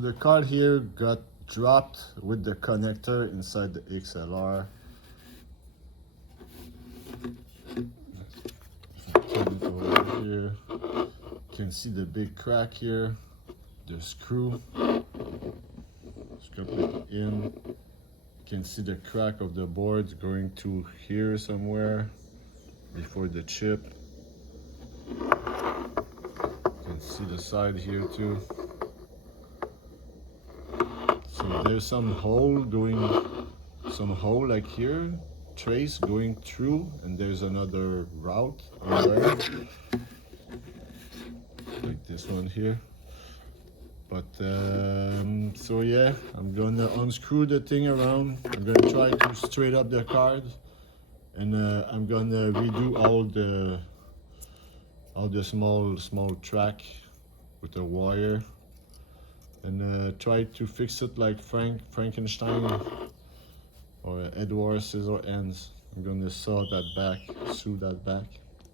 The card here got dropped with the connector inside the XLR. Turn it over here. You can see the big crack here. The screw. Screw it in. You can see the crack of the board going to here somewhere before the chip. You can see the side here too. So there's some hole like here, trace going through, and there's another route on there, like this one here. But so yeah, I'm gonna unscrew the thing around. I'm gonna try to straight up the card, and I'm gonna redo all the small track with a wire, and try to fix it like Frankenstein or Edward Scissorhands. I'm gonna sew that back.